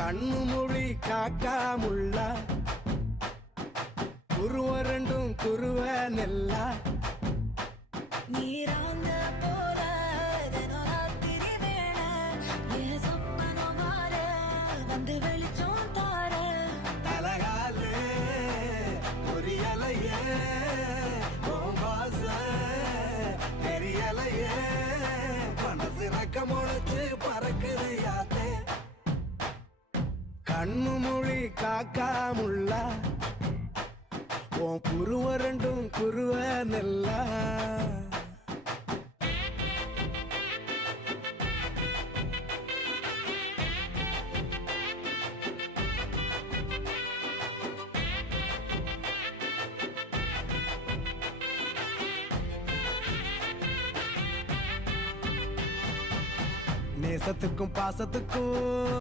கண்ணு மொழி காக்காமுள்ள குருவ ரெண்டும் குருவ நெல்லா நீராங்க போல தினராத்திரி வேளை என் சொப்பனம் மாற வந்து வெளிச்சம் தார தலகாலே புரியலையே ஓம்பாச தெரியலையே மனசு ரக்க முளைச்சு பறக்குது யாத்தே கண்ணு மொழி காக்காமுள்ள உன் குருவ ரெண்டும் குருவ நெல்லா நேசத்துக்கும் பாசத்துக்கும்